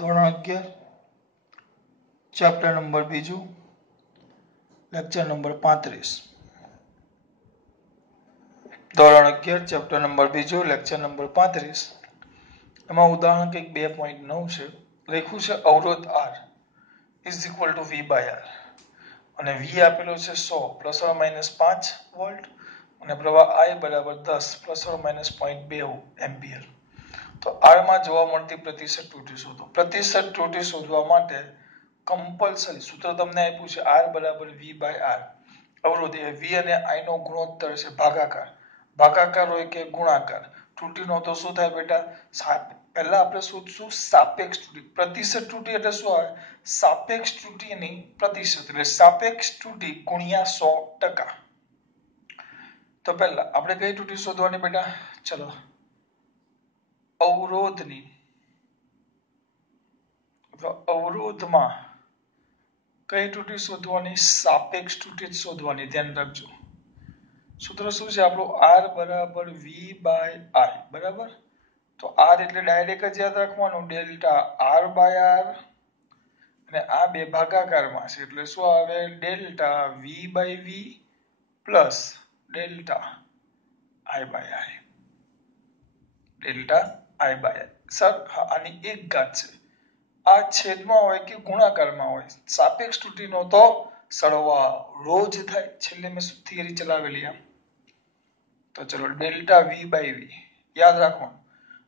ધોરણ 11 chapter number 2 lecture number 35 ધોરણ 11 chapter number 2 lecture number 35 એમાં ઉદાહરણ કંઈક 2.9 છે લખ્યું છે અવરોધ R is equal to V by R અને V આપેલો છે 100 પ્લસ ઓર માઇનસ 5 વોલ્ટ અને પ્રવાહ I બરાબર 10 પ્લસ ઓર માઇનસ 0.2 એમ્પિયર તો R માં જોવા મળતી પ્રતિશત ત્રુટી શોધો પ્રતિશત ત્રુટી શોધવા માટે કમ્પલસરી સૂત્ર તમને આપ્યું છે R બરાબર V બાય R અવરોધ એ V અને I નો ગુણોત્તર છે ભાગાકાર હોય કે ગુણાકાર ત્રુટીનો તો શું થાય બેટા પહેલા આપણે શોધશું સાપેક્ષ ત્રુટી પ્રતિશત ત્રુટી એટલે શું આવે સાપેક્ષ ત્રુટીની પ્રતિશત એટલે સાપેક્ષ ત્રુટી ગુણ્યા 100%. તો પહેલા આપણે કઈ ત્રુટી શોધવાની બેટા ચલો અવરોધમાં કઈ ત્રુટી શોધવાની સાપેક્ષ ત્રુટી શોધવાની ધ્યાન રાખજો સૂત્ર શું છે આપણું R બરાબર V બાય I બરાબર તો R એટલે ડાયરેક્ટ જ યાદ રાખવાનું ડેલ્ટા R બાય R અને આ બે ભાગાકારમાં છે એટલે શું આવે delta V by V plus delta I by I delta I by I sir આની એક ઘાત છે આ છેદમાં હોય કે ગુણાકારમાં હોય સાપેક્ષ ત્રુટીનો તો સરવાળો જ થાય છેલ્લે મેં થિયરી ચલાવેલી આ તો ચલો ડેલ્ટા V બાય V યાદ રાખવાનું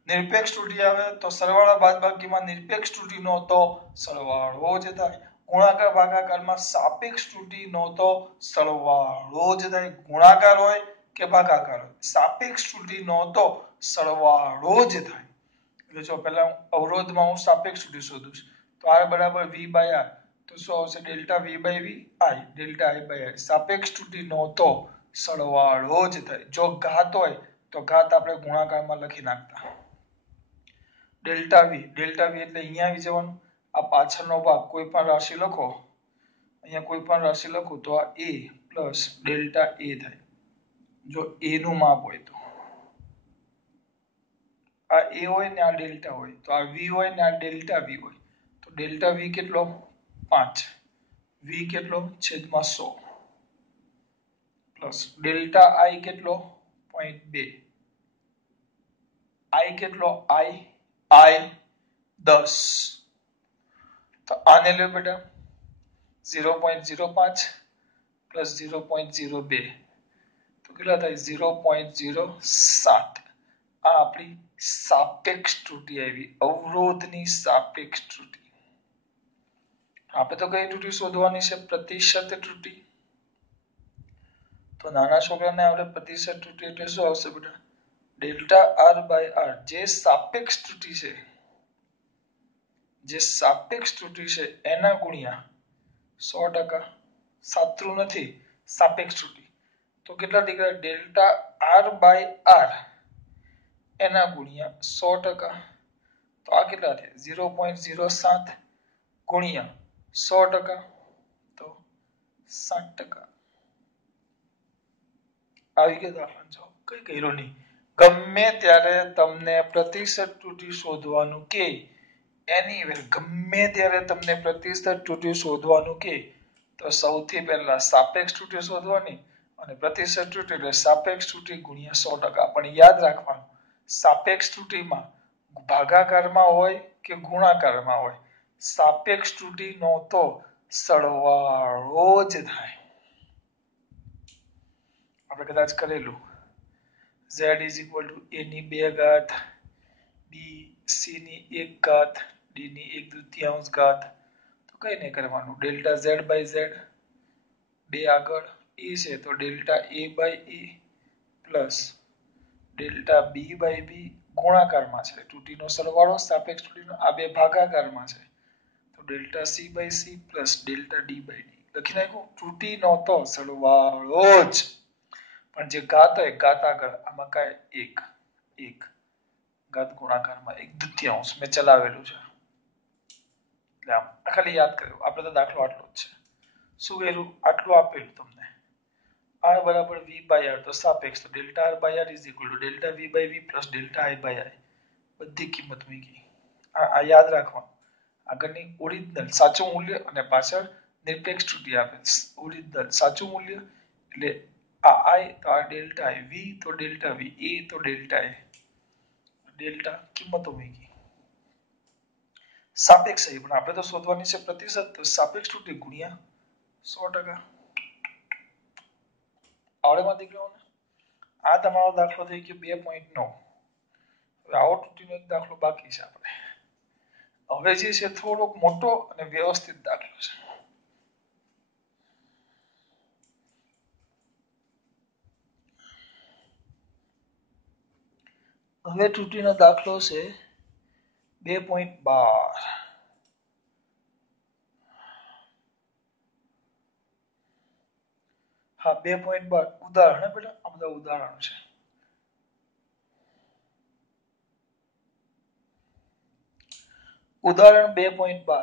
નિરપેક્ષ ત્રુટી આવે તો સરવાળા બાદબાકીમાં નિરપેક્ષ ત્રુટીનો તો સરવાળો જ થાય ગુણાકાર ભાગાકારમાં સાપેક્ષ ત્રુટીનો તો સરવાળો જ થાય ગુણાકાર હોય કે ભાગાકાર હોય સાપેક્ષ ત્રુટીનો તો સરવાળો જ થાય એટલે જો પહેલા અવરોધમાં હું સાપેક્ષ ત્રુટી શોધું છું તો R બરાબર V બાય R તો શું આવશે delta V by V I delta I by I સાપેક્ષ ત્રુટીનો તો સરવાળો જ થાય જો ઘાત હોય તો ઘાત આપણે ગુણાકારમાં લખી નાખતા ડેલ્ટા V એટલે અહીંયા આવી જવાનું આ પાછળનો ભાગ કોઈ પણ રાશિ લખો અહીંયા કોઈ પણ રાશિ લખો તો આ A પ્લસ ડેલ્ટા A થાય જો A નું માપ હોય તો આ A હોય ને આ ડેલ્ટા હોય તો આ V હોય ને આ ડેલ્ટા V હોય તો ડેલ્ટા V કેટલો 5 V કેટલો છેદમાં 100 પ્લસ ડેલ્ટા I કેટલો 0.2 I કેટલો I 10 તો આને લો બેટા 0.05 પ્લસ 0.02 તો કેટલા થાય 0.07 આ આપણી સાપેક્ષ ત્રુટી આવી અવરોધની સાપેક્ષ ત્રુટી આપણે તો કઈ ત્રુટી શોધવાની છે પ્રતિશત ત્રુટી તો નાના છોકરાને આપણે પ્રતિશત ત્રુટી એટલે શું આવશે બેટા ડેલ્ટા R બાય R જે સાપેક્ષ ત્રુટી છે એના ગુણ્યા 100% સાતરું નથી સાપેક્ષ ત્રુટી તો કેટલા દીકરા ડેલ્ટા R બાય R એના ગુણ્યા 100% તો આ કેટલા થાય 0.07 ગુણ્યા 100% તો 60% આવી ગયો દાખલા જો કઈ કર્યો નહીં ગમે ત્યારે તમને પ્રતિશત ત્રુટી શોધવાનું કે એનીવેર ગમે ત્યારે તમને પ્રતિશત ત્રુટી શોધવાનું કે તો સૌથી પહેલા સાપેક્ષ ત્રુટી શોધવાની અને પ્રતિશત ત્રુટી એટલે સાપેક્ષ ત્રુટી ગુણ્યા 100% પણ યાદ રાખવાનું સાપેક્ષ ત્રુટીમાં ભાગાકારમાં હોય કે ગુણાકારમાં હોય સાપેક્ષ ત્રુટીનો તો સરવાળો જ થાય આપણે કદાચ કરેલું Z is equal to A ની 2 ઘાત B C ની 1 ઘાત D ની 1/3 ઘાત તો કઈ નહીં કરવાનું ડેલ્ટા Z બાય Z 2 આગળ E છે તો delta A by E plus delta B by B ગુણાકારમાં છે ત્રુટીનો સરવાળો સાપેક્ષ ત્રુટીનો આ બે ભાગાકારમાં છે તો delta C by C plus delta D by D લખી નાખ્યું ત્રુટીનો તો સરવાળો જ પણ જે ઘાત હોય ઘાત આગળ આમાં કાંઈ એક ઘાત ગુણાકારમાં 1/3 મેં ચલાવેલું છે એટલે આમ ખાલી યાદ કર્યું આપણે તો દાખલો આટલો જ છે શું કર્યું આટલું આપેલું તમને R બરાબર V બાય R તો સાપેક્ષ તો delta R by R is equal to delta V by V plus delta I by I બધી કિંમત મૂકી આ યાદ રાખવાનું આગળની ઓરિજિનલ સાચું મૂલ્ય અને પાછળ નિરપેક્ષ ત્રુટી આપેલ ઓરિજિનલ સાચું મૂલ્ય એટલે આ આઈ તો આ ડેલ્ટા આઈ વી તો ડેલ્ટા વી એ તો ડેલ્ટા એ ડેલ્ટા કિંમતો મૂકી સાપેક્ષ પણ આપણે તો શોધવાની છે પ્રતિશત તો સાપેક્ષ ત્રુટી ગુણ્યા 100%. આવડેમાં દીકરાઓને આ તમારો દાખલો થઈ ગયો 2.9. હવે આવો ત્રુટીનો એક દાખલો બાકી છે આપણે હવે જે છે થોડોક મોટો અને વ્યવસ્થિત દાખલો છે હવે ત્રુટીનો દાખલો છે 2.12 હા 2.12 ઉદાહરણ બેટા આ બધા ઉદાહરણો છે ઉદાહરણ 2.12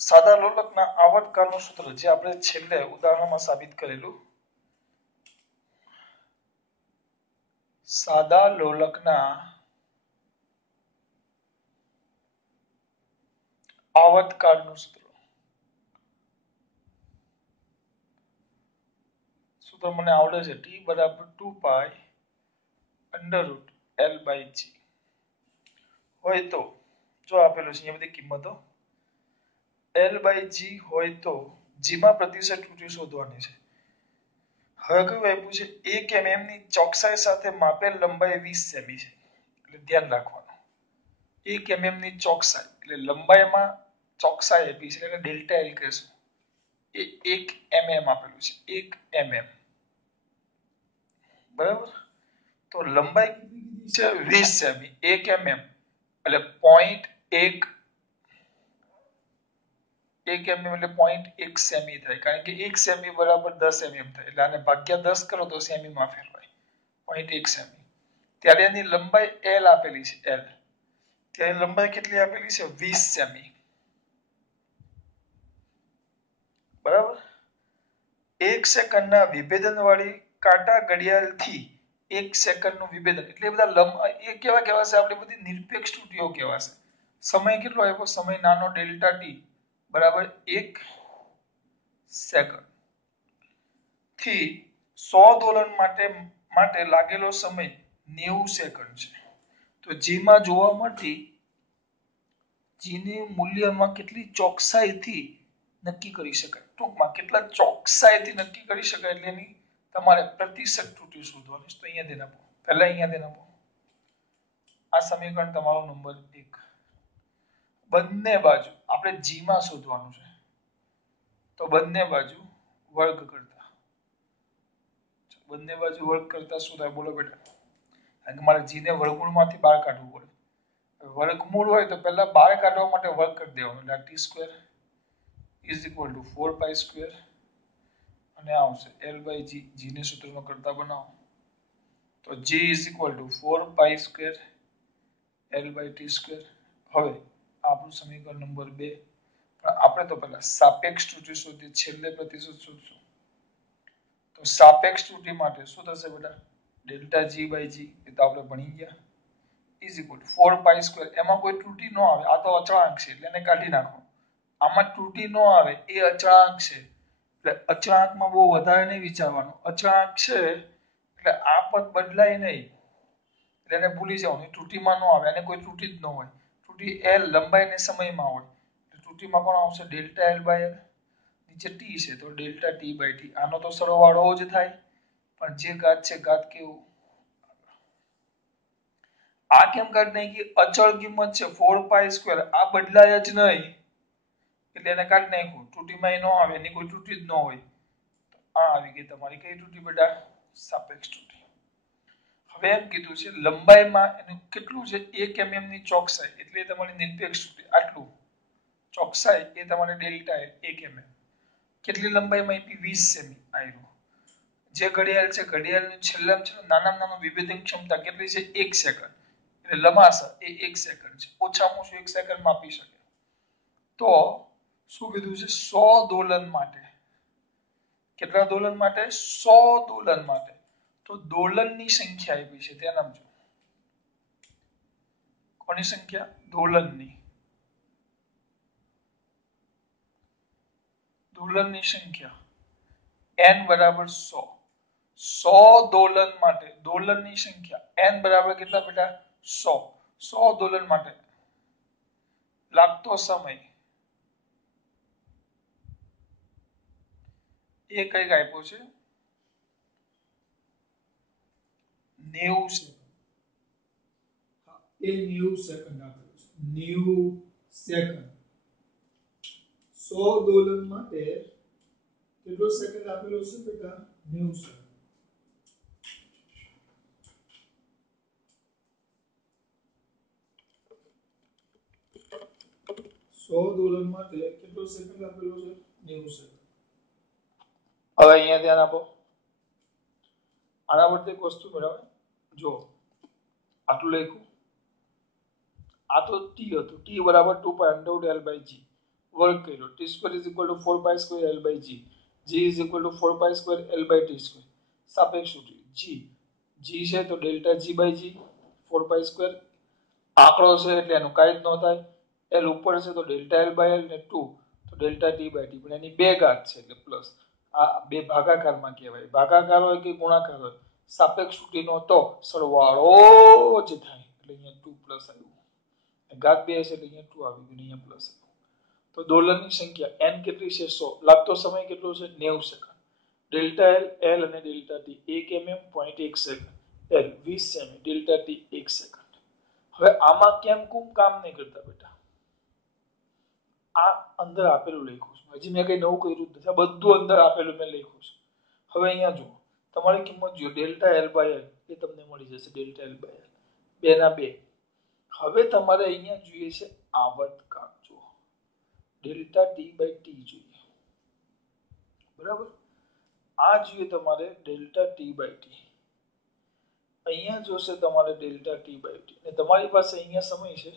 સાદા લોલકના આવર્તકાળનું સૂત્ર જે આપણે છેલ્લે ઉદાહરણમાં સાબિત કરેલું સાદા લોલકના આવર્તકાળનું સૂત્ર મને આવડે છે t બરાબર 2 pi √L/g હોય તો જો આપેલું છે અહીંયા બધી કિંમતો L/g હોય તો g માં પ્રતિશત ત્રુટી શોધવાની છે હવે કયું આપ્યું છે 1 mm ની ચોકસાઈ સાથે માપેલ લંબાઈ 20 સેમી છે એટલે ધ્યાન રાખવાનું 1 mm ની ચોકસાઈ એટલે લંબાઈમાં ચોકસાઈ આપી છે એટલે ડેલ્ટા L કહેશું એ 1 mm આપેલું છે 1 mm બરાબર તો લંબાઈ છે 20 સેમી 1 mm એટલે 0.1 1 mm એટલે 0.1 સેમી થાય કારણ કે 1 સેમી બરાબર 10 mm થાય એટલે આને ભાગ્યા 10 કરો તો સેમી માં ફેરવાય 0.1 સેમી ત્યારે એની લંબાઈ L આપેલી છે L ત્યારે લંબાઈ કેટલી આપેલી છે 20 સેમી બરાબર 1 સેકન્ડના વિભેદનવાળી કાંટા ઘડિયાળથી 1 સેકન્ડનું વિભેદન એટલે બધા એ કેવા છે આપણી બધી નિરપેક્ષ ત્રુટીઓ કેવા છે સમય કેટલો આપ્યો સમય નાનો ડેલ્ટા ટી બરાબર 1 સેકન્ડ થી 100 દોલન માટે લાગેલો સમય 90 સેકન્ડ છે તો g માં જોવા મળતી g ની મૂલ્યમાં કેટલી ચોકસાઈથી નક્કી કરી શકાય ટૂંકમાં કેટલા ચોકસાઈથી નક્કી કરી શકાય એટલે એની તમારે પ્રતિશત ત્રુટી શોધવાની છે તો અહીંયા ધ્યાન આપો પહેલા અહીંયા ધ્યાન આપો આ સમીકરણ તમારો નંબર 1 બંને બાજુ આપણે g માં શોધવાનું છે તો બંને બાજુ વર્ગ કરતા શું થાય બોલો બેટા કારણ કે મારે g ને વર્ગમૂળમાંથી બહાર કાઢવું પડે વર્ગમૂળ હોય તો પહેલા બહાર કાઢવા માટે વર્ગ કરી દેવાનો એટલે t² = 4 pi² અને આવશે L/g g ને સૂત્રમાં કરતા બનાવો તો g = 4 pi² L/t². હવે આપણું સમીકરણ નંબર 2 પણ આપણે તો પહેલા સાપેક્ષ ત્રુટી શોધી છેલ્લે પ્રતિશત શોધશું તો સાપેક્ષ ત્રુટી માટે શું થશે બેટા ડેલ્ટા g/g એ તો આપણે ભણી ગયા = 4 pi² એમાં કોઈ ત્રુટી ન આવે આ તો અચળાંક છે એટલે એને કાઢી નાખો આમાં ત્રુટી ન આવે એ અચળાંક છે એટલે અચળાંકમાં બહુ વધારે નહીં વિચારવાનું અચળાંક છે એટલે આ પદ બદલાય નહીં એટલે એને ભૂલી જવાનું ત્રુટીમાં ન આવે અને કોઈ ત્રુટી જ ન હોય ત્રુટી L લંબાઈ અને સમયમાં હોય એટલે ત્રુટીમાં કોણ આવશે ડેલ્ટા L/L નીચે t છે તો ડેલ્ટા t/t આનો તો સરવાળો જ થાય પણ જે ઘાત છે ઘાત કેવું આ કેમ કાઢી નાખી અચળ કિંમત છે 4 pi² આ બદલાય જ નહીં એટલે એને કાઢી નાખ્યું ત્રુટીમાં ન આવે એની કોઈ ત્રુટી જ ન હોય આ આવી ગઈ તમારી કઈ ત્રુટી બેટા સાપેક્ષ ત્રુટી હવે એમ કીધું છે લંબાઈમાં એનું કેટલું છે 1 mm ની ચોકસાઈ એટલે તમારી નિરપેક્ષ ત્રુટી આટલું ચોકસાઈ એ તમારે ડેલ્ટા 1 mm કેટલી લંબાઈમાં આપી 20 સેમી આવ્યું જે ઘડિયાળ છે ઘડિયાળનું છેલ્લામાં છેલ્લું નાનામાં નાનું વિભેદન ક્ષમતા કેટલી છે 1 સેકન્ડ એટલે લંબાસા એ 1 સેકન્ડ છે ઓછામાં ઓછું 1 સેકન્ડ માપી શકે તો શું કીધું છે 100 દોલન માટે કેટલા દોલન માટે 100 દોલન માટે તો દોલનની સંખ્યા આપી છે ધ્યાન આપજો કોની સંખ્યા દોલનની દોલનની સંખ્યા n બરાબર 100 દોલન માટે દોલનની સંખ્યા n બરાબર કેટલા બેટા 100 દોલન માટે લાગતો સમય એ કઈ આપ્યો છે 90 સેકન્ડ એ 90 સેકન્ડ આપેલું છે 90 સેકન્ડ 100 દોલન માટે કેટલો સેકન્ડ આપેલો છે બેટા 90 સેકન્ડ 100 દોલન માટે કેટલો સેકન્ડ આપેલો છે 90 સેકન્ડ હવે અહીંયા ધ્યાન આપો આના પરથી એક વસ્તુ મેળવે જો આટલું લખ્યું આ તો t હતું t બરાબર 2π√L/g વર્ગ કર્યો t² = 4π²L/g g = 4π²L/t² સાપેક્ષ સૂત્ર g છે તો ΔG/g 4π² આંકડો છે એટલે એનું કાઈ જ ન થાય L ઉપર છે તો ΔL/L ને 2 તો ΔT/t પણ એની બે ઘાત છે એટલે પ્લસ આ બે ભાગાકારમાં કહેવાય ભાગાકાર હોય કે ગુણાકાર હોય સાપેક્ષ સૂત્રનો તો સરવાળો જ થાય એટલે અહીંયા 2 પ્લસ આવ્યું ઘાત 2 છે એટલે અહીંયા 2 આવી ગયું અહીંયા પ્લસ તો દોલનની સંખ્યા n કેટલી છે 100 લાગતો સમય કેટલો છે 90 સેકન્ડ ΔL L અને ΔT 1 mm 0.1 second L 20 semi ΔT 1 second હવે આમાં કેમ કુમ કામ નહીં કરતા બેટા આ અંદર આપેલું લખ્યું છે હજી મેં કઈ નવું કર્યું નથી આ બધું અંદર આપેલું મેં લખ્યું છે હવે અહીંયા જુઓ તમારી કિંમત જો ΔL/L એ તમને મળી જશે ΔL/L 2 ના 2 હવે તમારે અહીંયા જોઈએ છે આવર્તકાળ જો ΔT/t જોઈએ બરાબર આ જોઈએ તમારે ΔT/t અહીંયા જોશે તમારે ΔT/t અને તમારી પાસે અહીંયા સમય છે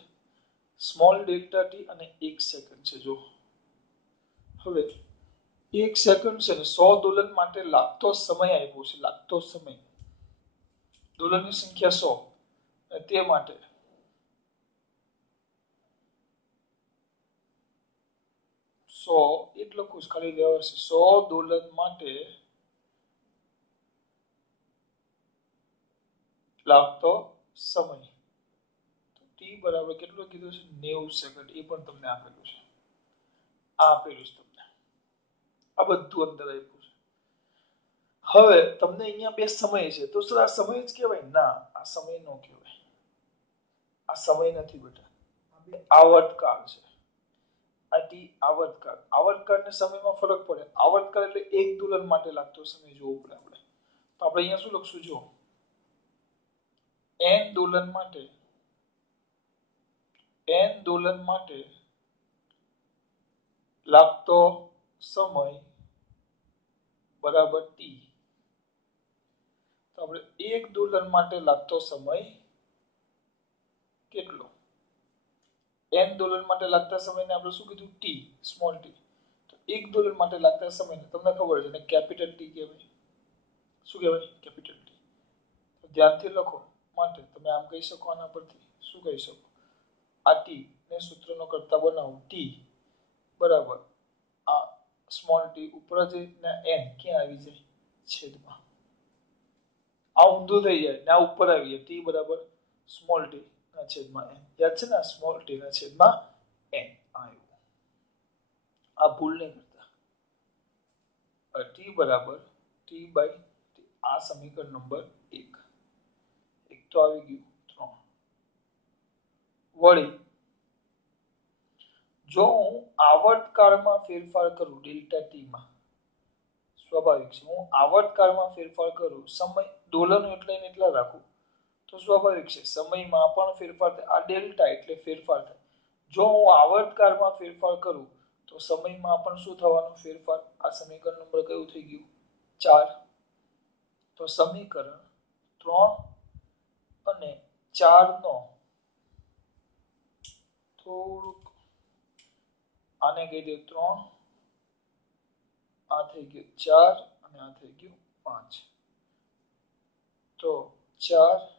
સ્મોલ ΔT અને 1 સેકન્ડ છે જો હવે 1 સેકન્ડ છે ને 100 દોલન માટે લાગતો સમય આપ્યો છે લાગતો સમય દોલનની સંખ્યા 100 અને તે માટે એટલો ખુશ ખાલી વ્યવહાર છે 100 દોલન માટે લાગતો સમય t બરાબર કેટલો કીધું છે 90 સેકન્ડ એ પણ તમને આપેલું છે આ આપેલું છે તમને આ બધું અંદર આપ્યું છે હવે તમને અહીંયા બે સમય છે તો સર આ સમય જ કહેવાય ના આ સમય નો કહેવાય આ સમય નથી બેટા આ બે આવર્તકાળ છે આ t આવર્તકાળ આવર્તકાળને સમયમાં ફરક પડે આવર્તકાળ એટલે એક દોલન માટે લાગતો સમય જોવો પડે આપણે તો આપણે અહીંયા શું લખશું જો n દોલન માટે લાગતો સમય બરાબર t તો આપણે એક દોલન માટે લાગતો સમય કેટલો n દોલન માટે લાગતા સમયને આપણે શું કીધું t સ્મોલ t તો એક દોલન માટે લાગતા સમયને તમને ખબર છે ને કેપિટલ t કહેવાય શું કહેવાય કેપિટલ t તો ધ્યાનથી લખો માટે તમે આમ કહી શકો આના પરથી શું કહી શકો આ t ને સૂત્રનો કરતા બનાવો t બરાબર આ સ્મોલ t ઉપર જ ને n ક્યાં આવી જાય છેદમાં આ ઊંધું થઈ જાય ને આ ઉપર આવી જાય t બરાબર સ્મોલ t ના છેદમાં n યાદ છે ને સ્મોલ t ના છેદમાં n આવ્યું આ ભૂલ નહીં કરતા t બરાબર t/t આ સમીકરણ નંબર 1 એક તો આવી ગયું 3 વળી જો હું આવર્તકાળમાં ફેરફાર કરું ΔT માં સ્વાભાવિક છે હું આવર્તકાળમાં ફેરફાર કરું સમય દોલનો એટલે એટલા રાખું તો સ્વાભાવિક છે સમયમાં પણ ફેરફાર થાય આ ડેલ્ટા એટલે ફેરફાર થાય જો હું આવર્તકાળમાં ફેરફાર કરું તો સમયમાં પણ શું થવાનું ફેરફાર આ સમીકરણ નંબર કયું થઈ ગયું 4 તો સમીકરણ 3 અને 4 નો થોડુંક આને કહી દે 3 આ થઈ ગયું 4 અને આ થઈ ગયું 5 તો 4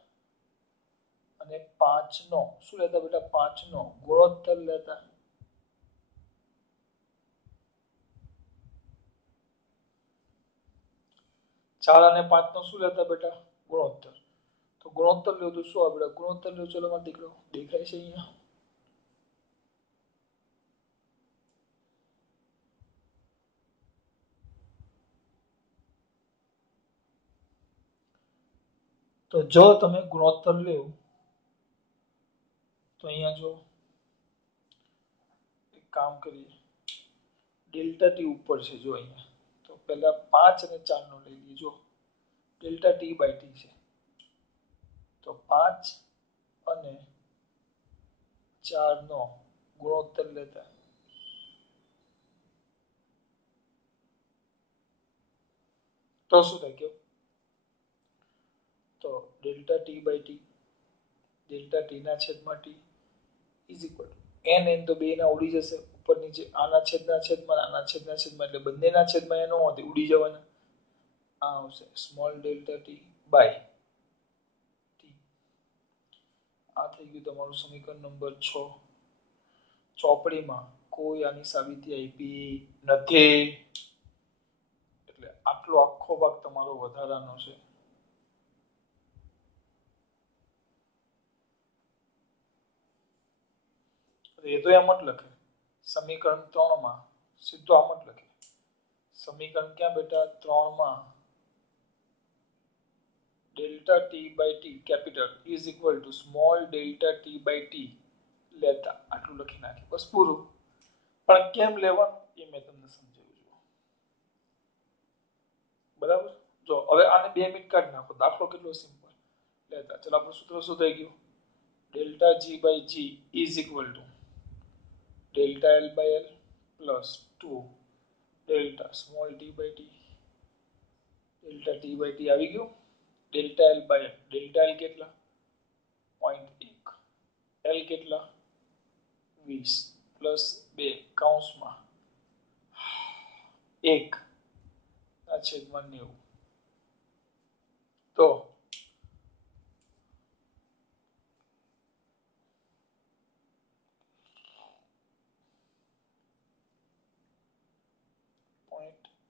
અને 5 નો શું લેતા બેટા 5 નો ગુણોત્તર લેતા 4 અને 5 નો શું લેતા બેટા ગુણોત્તર તો ગુણોત્તર લ્યો તો શું આપણે ગુણોત્તર લ્યો ચલો મારો દીકરો દેખાય છે અહીંયા તો જો તમે ગુણોત્તર લ્યો તો અહીંયા જો એક કામ કરીએ ડેલ્ટા ટી ઉપર છે જો અહીંયા તો પહેલા 5 અને 4 નો લઈ લઈએ જો ડેલ્ટા ટી બાય ટી છે તો 5 અને 4 નો ગુણોત્તર લેતા તો શું થાય ગયું તો delta T by T delta T ના છેદમાં T is equal N N તો બે ના ઉડી જશે ઉપર નીચે આના છેદમાં એટલે બંનેના છેદમાં એનો હોતી ઉડી જવાના આ આવશે small delta T by T આ થઈ ગયું તમારું સમીકરણ નંબર 6 ચોપડીમાં કોઈ આની સાબિતી આપી નથી એટલે આટલો આખો ભાગ તમારો વધારાનો છે એ તો એમ જ લખે સમીકરણ 3 માં સીધું આમ જ લખે સમીકરણ ક્યાં બેટા 3 માં delta T by T capital is equal to small delta T by T લેતા આટલું લખી નાખ્યું બસ પૂરું પણ કેમ લેવાનું એ મેં તમને સમજાવ્યું છું બરાબર જો હવે આને 2 મિનિટ કાઢી નાખો દાખલો કેટલો સિમ્પલ લેતા ચલો આપણું સૂત્ર શું થઈ ગયું delta G by G is equal to delta L by L plus 2 delta small t by t delta t by t આવી ગયું delta L by L delta L કેટલા 0.1 L કેટલા 20 plus 2 કૌંસમાં 1 ના છેદમાં 90 તો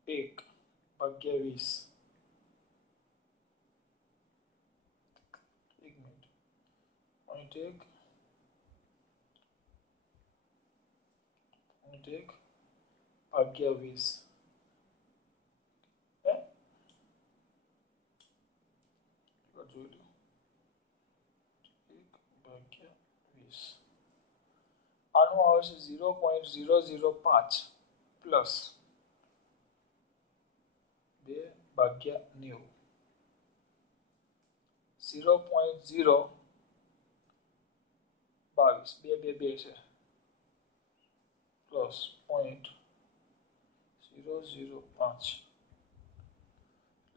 એક ભાગ્યા 20 એક મિનિટ 0.1 ભાગ્યા 20 જોઈ લો 1 ભાગ્યા 20 આનું આવે છે 0.005 પ્લસ 2 ભાગ્યા 90 0.022 2 છે પ્લસ 0.005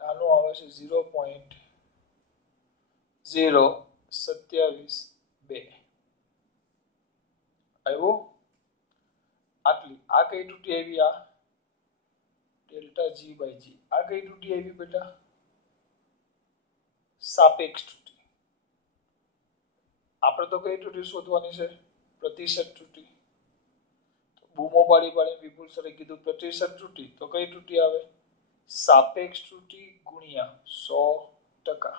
આનું આવે છે 0.027 2 આવ્યો આટલી આ કઈ તૂટી આવી આ ડેલ્ટા જી બાય જી આ કઈ તૂટી આવી બેટા સાપેક્ષ તૂટી આપણે તો કઈ તૂટી શોધવાની છે પ્રતિશત તૂટી બૂમો પાડી વિપુલ સરે કીધું પ્રતિશત તૂટી તો કઈ તૂટી આવે સાપેક્ષ તૂટી ગુણ્યા 100%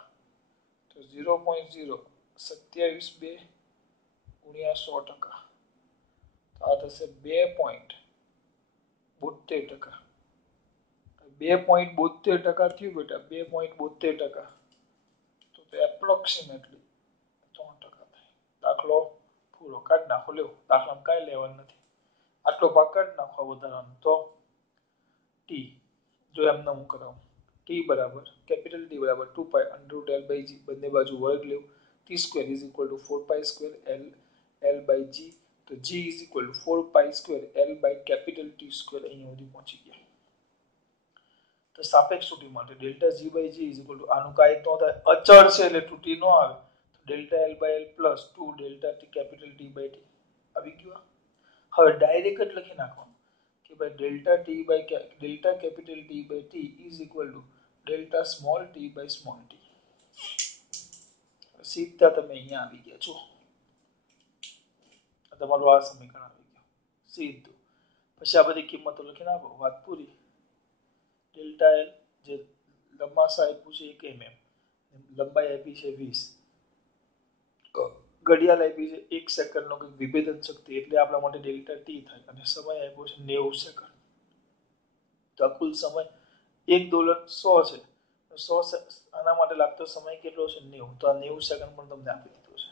તો 0.027 ગુણ્યા 100% તો આ થશે 2.72% 2.72% થયું બેટા 2.72% તો એપ્રોક્સિમેટલી 3% થાય દાખલો પૂરો કાઢ નાખો લ્યો દાખલામાં કાંઈ લેવાનું નથી આટલો ભાગ કાઢ નાખો વધારાનો તો ટી જો એમને હું કરાવું ટી બરાબર કેપિટલ ટી બરાબર 2 pi under root L by G બંને બાજુ વર્ગ લેવું T square is equal to 4 pi square L L by G તો G is equal to 4 pi square L by capital T square અહીંયા સુધી પહોંચી ગયા તો સાપેક્ષ તૂટી માટે delta G by G is equal to આનું કાંઈ તો થાય અચળ છે એટલે તૂટી ન આવે તો delta L by L plus 2 delta T capital T by T આવી ગયું હવે ડાયરેક્ટ જ લખી નાખવાનું કે ભાઈ delta T by delta capital T by T is equal to delta small T by small T સીધા તમે અહીંયા આવી ગયા છો તમારું આ સમીકરણ આવી ગયું સીધું પછી આ બધી કિંમતો લખી નાખો વાત પૂરી ડેલ્ટા એલ જે લંબાસા આપ્યું છે 1 mm, લંબાઈ આપી છે 20, ઘડિયાળ આપી છે 1 સેકન્ડનો વિભેદન શક્તિ એટલે આપણા માટે ડેલ્ટા ટી થાય અને સમય આપ્યો છે 90 સેકન્ડ. તો કુલ સમય એક દોલન 100 છે, 100 આના માટે લાગતો સમય કેટલો છે 90, તો આ 90 સેકન્ડ પણ તમને આપી દીધો છે.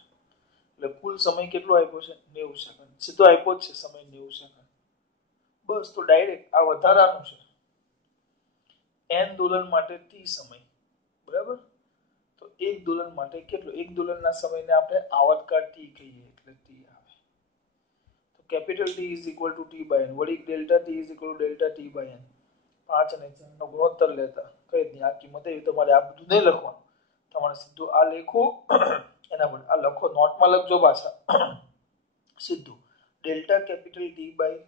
એટલે કુલ સમય કેટલો આપ્યો છે 90 સેકન્ડ, સીધો આપ્યો જ છે સમય 90 સેકન્ડ. બસ તો ડાયરેક્ટ આ વધારાનું છે n દોલન માટે t સમય, બરાબર. તો એક દોલન માટે કેટલો, એક દોલનના સમયને આપણે આવર્તકાળ t કહીએ એટલે t આવે. તો capital T is equal to t by n, વળી delta t is equal to delta t by n. 5 અને 4 નો ગુણોત્તર લેતા કઈ નહીં, આ કિંમત એવી તમારે આ બધું નહીં લખવાનું, તમારે સીધું આ લખો એના પર આ લખો, નોટમાં લખજો પાછા સીધું delta capital T by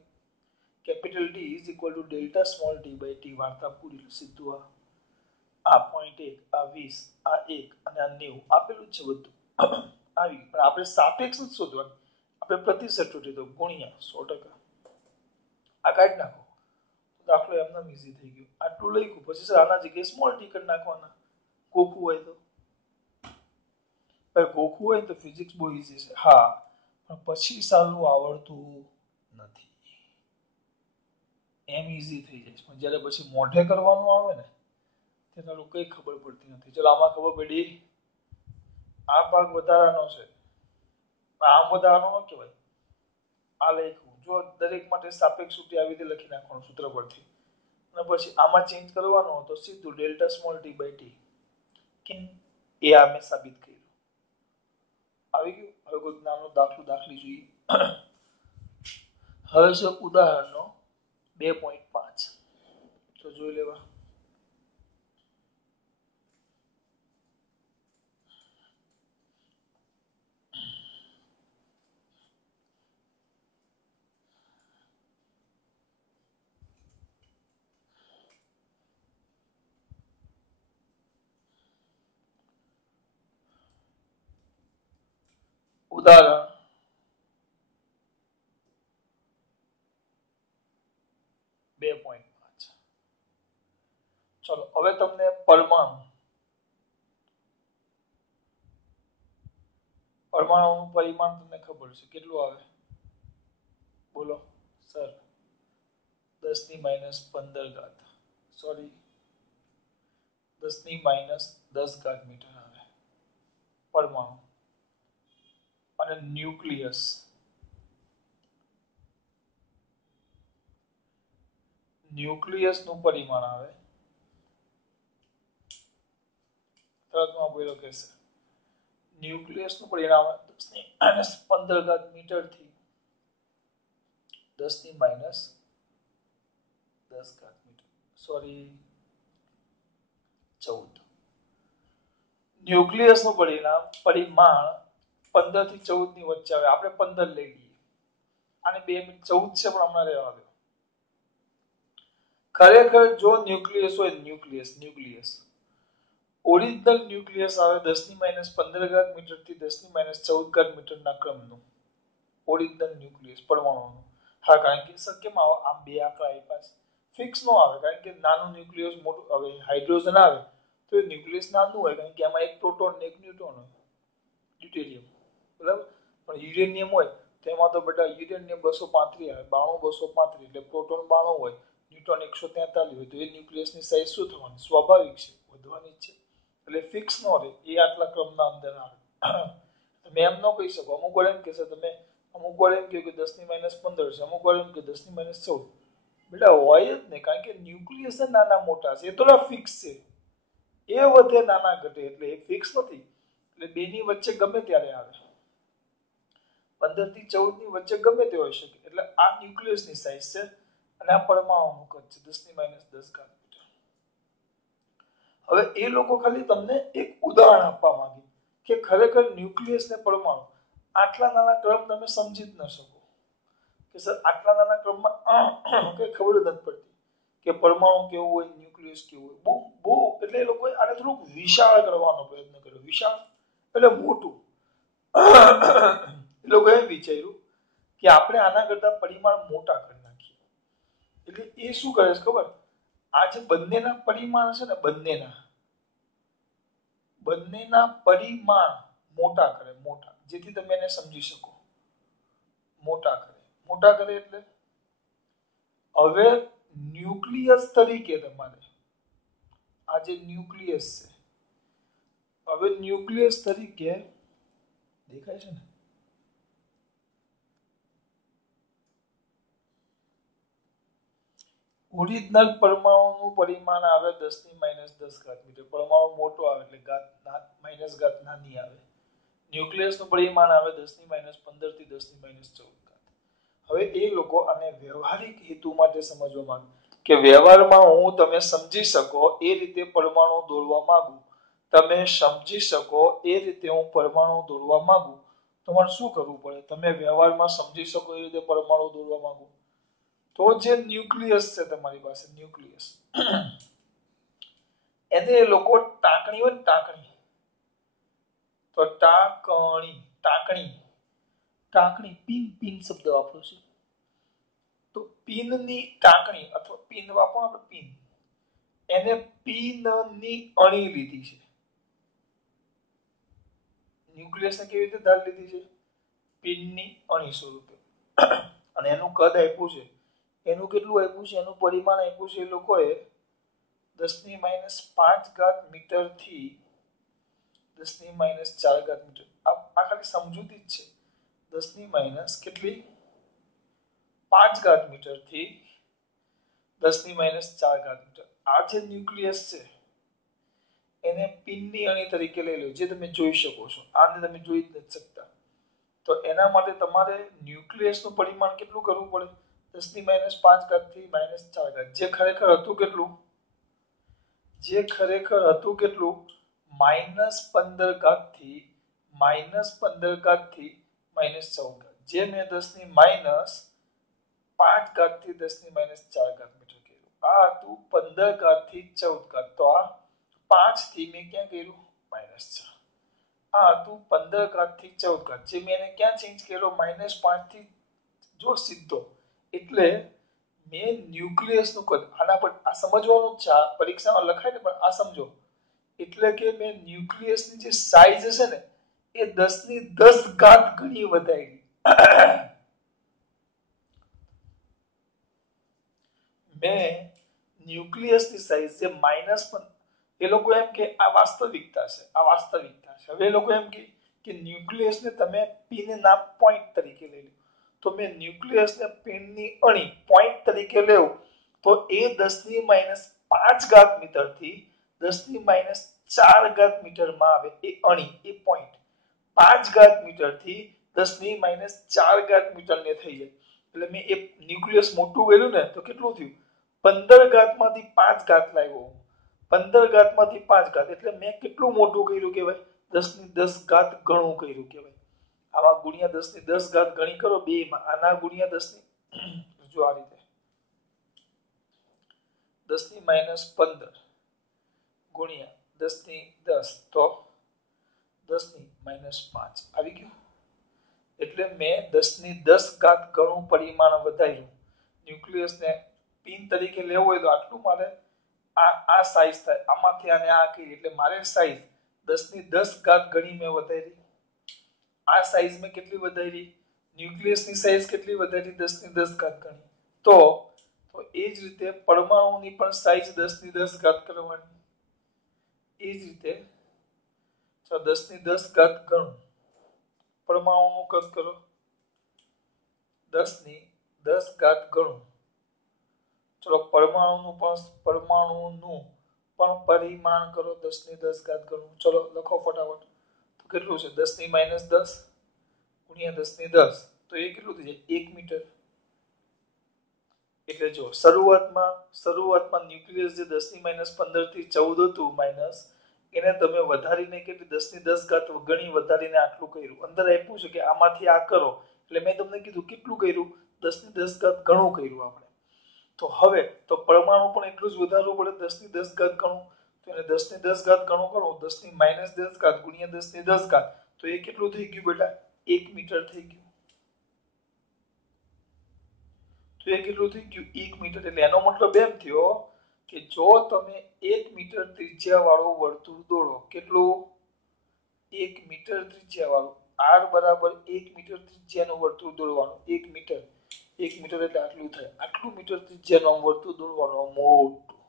capital T is equal to delta small t by t, વાર્તા પૂરી. સીધું આ 0.1, આ 20, આ 1 અને આ 90 આપેલું જ છે બધું આવી, પણ આપણે સાપેક્ષ જ શોધવાનું, આપણે પ્રતિશત શોધીએ ગુણ્યા 100%. આ કાઢી નાખો, દાખલો એમનામ ઈઝી થઈ ગયો. આટલું લખ્યું પછી સર આના જગ્યાએ સ્મોલ ટી કરી નાખવાના, ગોખવું હોય તો. ગોખવું હોય તો ફિઝિક્સ બહુ ઈઝી છે, હા, પણ પછી સાલું આવડતું નથી. એમ ઈઝી થઈ જાય પણ જ્યારે પછી મોઢે કરવાનું આવે ને ત્યારે કઈ ખબર પડતી નથી. ચલો આમાં ખબર પડી, આ ભાગ વધારાનો છે, આમ વધારાનો ન કહેવાય. આ લખ્યું, જો દરેક માટે સાપેક્ષ સૂત્ર આવી રીતે લખી નાખવાનું સૂત્ર પરથી, અને પછી આમાં ચેન્જ કરવાનો તો સીધું delta small t by t, કે એ આ મેં સાબિત કર્યું. આવી ગયું. હવે કોઈ નાનો દાખલી જોઈએ. હવે છે ઉદાહરણનો 2.5, તો જોઈ લેવા. ઉદાહરણ 2.5. ચલો હવે તમને પરમાણુનું પરિમાણ તમને ખબર છે કેટલું આવે, બોલો સર. 10⁻15, સોરી 10⁻10 મીટર આવે પરમાણુ. અને ન્યુક્લિયસનું પરિમાણ આવે, તરતમાં બોલો કે સર ન્યુક્લિયસનું પરિણામ 10⁻15 મીટર થી 10⁻10 મીટર, સોરી 14. ન્યુક્લિયસનું પરિમાણ 15 થી 14 ની વચ્ચે આવે. આપણે 15 લઈ લઈએ, અને 2 14 છે પણ હમણાં રહેવા દો. ખરેખર જો ન્યુક્લિયસ હોય, ન્યુક્લિયસ ઓરિજિનલ ન્યુક્લિયસ આવે 10⁻15 મીટર થી 10⁻14 મીટરના ક્રમનું ઓરિજિનલ ન્યુક્લિયસ પરમાણુનું. હા, કારણ કે સર કેમ આમ બે આંકડા આપ્યા છે, ફિક્સ નો આવે, કારણ કે નાનું ન્યુક્લિયસ મોટું. હવે હાઇડ્રોજન આવે તો એ ન્યુક્લિયસ નાનું હોય, કારણ કે એમાં એક પ્રોટોન ને એક ન્યુટ્રોન હોય, ડ્યુટેરિયમ, બરાબર. પણ યુરેનિયમ હોય તો એમાં તો બેટા યુરેનિયમ 235 આવે, 92 235, એટલે પ્રોટોન 92 હોય, ન્યુટ્રોન 143 હોય, તો એ ન્યુક્લિયસની સાઈઝ શું થવાની, સ્વાભાવિક છે વધવાની જ છે. એટલે ફિક્સ નો રહે, એ આટલા ક્રમના અંદર આવે. તમે એમ ન કહી શકો, અમુક વાર એમ કહેશે તમે, અમુક વાર એમ કહ્યું કે 10⁻15 છે, અમુક વાર એમ કે 10⁻14. બેટા હોય જ ને, કારણ કે ન્યુક્લિયસ નાના મોટા છે, એ થોડા ફિક્સ છે. એ વધે નાના ઘટે, એટલે એ ફિક્સ નથી. એટલે બેની વચ્ચે ગમે ત્યારે આવે, 15 થી 14 ની વચ્ચે ગમે તે હોઈ શકે. એટલે આ ન્યુક્લિયસની સાઈઝ છે અને આ પરમાણુનું કદ છે 10⁻10 મીટર. હવે એ લોકો ખાલી તમને એક ઉદાહરણ આપવા માંગે કે ખરેખર ન્યુક્લિયસ ને પરમાણુ આટલા નાના ક્રમ તમે સમજી જ ન શકો કે સર આટલા નાના ક્રમમાં કઈ ખબર જ નથી પડતી કે પરમાણુ કેવું હોય, ન્યુક્લિયસ કેવું હોય. બહુ એટલે એ લોકોએ આને થોડુંક વિશાળ કરવાનો પ્રયત્ન કર્યો. વિશાળ એટલે મોટું. એ લોકોએ એમ વિચાર્યું કે આપણે આના કરતા પરિમાણ મોટા કરી નાખીએ. એટલે એ શું કરે છે ખબર, આ જે બંનેના પરિમાણ છે ને, બંનેના બંનેના પરિમાણ મોટા કરે, મોટા, જેથી તમે એને સમજી શકો. મોટા કરે એટલે હવે ન્યુક્લિયસ તરીકે તમારે આ જે ન્યુક્લિયસ છે, હવે ન્યુક્લિયસ તરીકે દેખાય છે ને, ઓરિજિનલ પરમાણુનું પરિમાણ આવે 10⁻10 મીટર. પરમાણુ મોટો આવે એટલે ઘાત માઇનસ ઘાત નાની આવે. ન્યુક્લિયસનું પરિમાણ આવે 10⁻15 થી 10⁻14. હવે એ લોકો આને વ્યવહારિક હેતુ માટે સમજવા માંગે કે વ્યવહારમાં હું તમે સમજી શકો એ રીતે પરમાણુ દોરવા માંગુ, તમે સમજી શકો એ રીતે હું પરમાણુ દોરવા માંગુ, તમારે શું કરવું પડે? તમે વ્યવહારમાં સમજી શકો એ રીતે પરમાણુ દોરવા માંગુ તો જે ન્યુક્લિયસ છે તમારી પાસે, ન્યુક્લિયસ, એને એ લોકો ટાંકણી હોય ને, ટાંકણી, તો ટાંકણી પિન શબ્દ વાપરો છે, તો પિનની ટાંકણી અથવા પિન વાપરો આપણે, પિન, એને પિનની અણી લીધી છે. ન્યુક્લિયસને કેવી રીતે ધાર લીધી છે? પિનની અણી સ્વરૂપે. અને એનું કદ આપ્યું છે, એનું કેટલું આપ્યું છે, એનું પરિમાણ આપ્યું છે એ લોકોએ 10⁻5 મીટર થી 10⁻4 મીટર. આ ખાલી સમજૂતી જ છે. 10⁻ કેટલી 5 મીટર થી 10⁻4 મીટર. આ જે ન્યુક્લિયસ છે એને પિનની અણી તરીકે લઈ લો, જે તમે જોઈ શકો છો. આને તમે જોઈ જ નથી શકતા. તો એના માટે તમારે ન્યુક્લિયસનું પરિમાણ કેટલું કરવું પડે? 10⁻5 થી -4, જે ખરેખર હતું કેટલું? -15 થી -14, જે મેં 10⁻5 થી 10⁻4 મીટર કર્યું. આ હતું 15 થી 14. તો આ 5 થી મેં ક્યાં કર્યું? -4. આ હતું 15 થી 14, જે મેં એને ક્યાં ચેન્જ કર્યો? -5 થી, જો સીધો. એટલે મેં ન્યુક્લિયસનું કદ, આના પર આ સમજવાનું છે, પરીક્ષામાં લખાય ને, પણ આ સમજો. એટલે કે મેં ન્યુક્લિયસની જે સાઈઝ છે ને એ 10⁻10 ગણી વધારી. મેં ન્યુક્લિયસની સાઈઝ જે માઇનસ, એ લોકો એમ કે આ વાસ્તવિકતા છે, આ વાસ્તવિકતા છે. હવે એ લોકો એમ કે ન્યુક્લિયસને તમે પિનના પોઈન્ટ તરીકે લઈ લો. તો મેં ન્યુક્લિયસને પિનની અણી પોઈન્ટ તરીકે લેવું તો એ 10⁻5 મીટર થી 10⁻4 મીટરમાં આવે. એ અણી, એ પોઈન્ટ 5 મીટર થી 10⁻4 મીટરને થઈ જાય. એટલે મેં એક ન્યુક્લિયસ મોટું કર્યું ને, તો કેટલું થયું? 15 માંથી 5 લાવ્યો. 15 માંથી 5, એટલે મેં કેટલું મોટું કર્યું કહેવાય? 10⁻10 ગણું કર્યું કહેવાય. આમાં ગુણ્યા 10⁻10 ગણી કરો બેમાં, આના ગુણ્યા 10, જો આ રીતે 10⁻15 ગુણ્યા 10⁻10, તો 10⁻5 આવી ગયું. એટલે મેં 10⁻10 ગણું પરિમાણ વધાર્યું. ન્યુક્લિયસને પિન તરીકે લેવો હોય તો આટલું મારે આ સાઈઝ થાય. આમાંથી આને આ કરી એટલે મારે સાઈઝ 10⁻10 ગણી મેં વધારી. આ સાઈઝ મેં કેટલી વધારી? ન્યુક્લિયસની સાઈઝ કેટલી વધારી? 10⁻10 ગણી. તો એ જ રીતે પરમાણુની પણ સાઈઝ 10⁻10 કરવાની. એ જ રીતે 10⁻10 ગણું પરમાણુનું કદ કરો, 10⁻10 ગણું. ચલો પરમાણુનું પણ પરિમાણ કરો 10⁻10 ગણું. ચલો લખો ફટાફટ. તો કેટલું છે? 10⁻10 ગુણ્યા 10⁻10, તો એ કેટલું થઈ જાય? 1 મીટર. એટલે જો શરૂઆતમાં ન્યુક્લિયસ જે 10⁻15 થી 14 હતું માઇનસ, એને તમે વધારીને કેટલી 10⁻10 ગણી વધારીને આટલું કર્યું. અંદર આપ્યું છે કે આમાંથી આ કરો, એટલે મેં તમને કીધું કેટલું કર્યું? 10⁻10 ગણું કર્યું આપણે. તો હવે તો પરમાણુ પણ એટલું જ વધારવું પડે, 10⁻10 ગણું. તો એને 10⁻10 ગણું કરો, 10⁻−10 ગુણ્યા 10⁻10, તો એ કેટલું થઈ ગયું બેટા? 1 મીટર થઈ ગયું. તો એ કેટલું થઈ ગયું? 1 મીટર. એટલે એનો મતલબ એમ થયો કે જો તમે 1 મીટર ત્રિજ્યા વાળું વર્તુળ દોરો, કેટલું? 1 મીટર ત્રિજ્યા વાળું, r બરાબર 1 મીટર ત્રિજ્યાનું વર્તુળ દોરવાનું. 1 મીટર, 1 મીટર એટલે આટલું થાય. આટલું મીટર ત્રિજ્યાનું વર્તુળ દોરવાનું મોટું.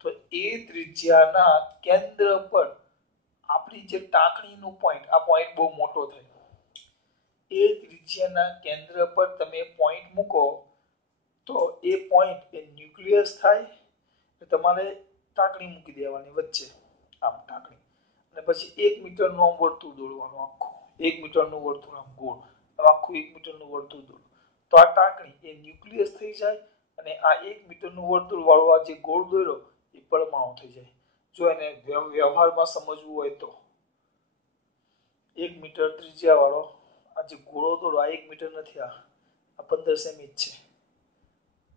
તો એ ત્રિજ્યાના કેન્દ્ર પર આપણી જે ટાંકણીનું પોઈન્ટ, આ પોઈન્ટ બહુ મોટો થાય. એ ત્રિજ્યાના કેન્દ્ર પર તમે પોઈન્ટ મૂકો તો એ પોઈન્ટ એ ન્યુક્લિયસ થાય. તમારે ટાંકણી મૂકી દેવાની વચ્ચે, આમ ટાંકણી, અને પછી 1 મીટરનું આમ વર્તુળ દોરવાનું આખું. 1 મીટરનું વર્તુળ આમ ગોળ, આખું 1 મીટરનું વર્તુળ દોરો તો આ ટાંકણી એ ન્યુક્લિયસ થઈ જાય અને આ 1 મીટરનું વર્તુળ વાળો આ જે ગોળ દોર્યો એ પરમાણુ થઈ જાય. જો એને વ્યવહારમાં સમજવું હોય તો 1 મીટર ત્રિજ્યા વાળો આ જે ગોળો દોરો, આ 1 મીટર નથી, આ 15 સેમી જ છે.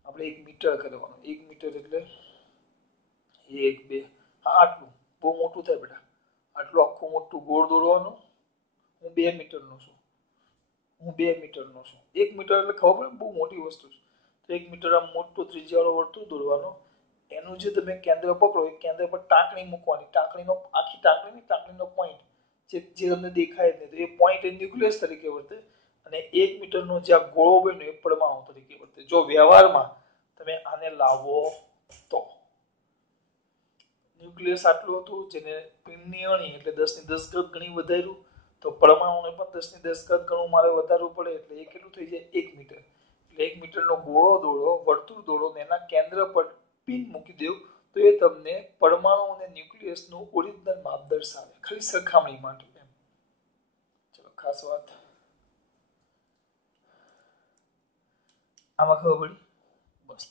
આપણે 1 મીટર કરવાનું. 1 મીટર એટલે 1 2, આટલું બહુ મોટું થાય બેટા. આટલું આખું મોટું ગોળ દોરવાનું. હું 2 મીટરનો છું. 1 મીટર એટલે ખબર પડે બહુ મોટી વસ્તુ છે. તો 1 મીટર આમ મોટું ત્રિજ્યાવાળો વર્તુળ દોરવાનો. એનું જે તમે કેન્દ્ર પકડો એ કેન્દ્ર પર ટાંકણી મૂકવાની. ટાંકણીનો આખી ટાંકણીનો પોઈન્ટ જે તમને દેખાય જ નહીં, તો એ પોઈન્ટ એ ન્યુક્લિયસ તરીકે વર્તે અને 1 મીટરનો જે આ ગોળો બન્યો એ પરમાણુ તરીકે વર્તે. જો વ્યવહારમાં તમે આને લાવો તો ન્યુક્લિયસ આટલું હતું, જેને પિંડની અણી એટલે 10 ની 10 ઘાત ગણી વધાર્યું, તો પરમાણુને પણ 10 ની 10 ઘાત ગણું મારે વધારવું પડે, એટલે એ કેટલું થઈ જાય? 1 મીટર. એટલે 1 મીટરનો ગોળો દોરો, વર્તુળ દોરો ને એના કેન્દ્ર પર પિન મૂકી દેવું, તો એ તમને પરમાણુ અને ન્યુક્લિયસનું ઓરિજિનલ માપ દર્શાવે, ખાલી સરખામણી માટે. એમ ચલો, ખાસ વાત આમાં ખબર પડી? બસ.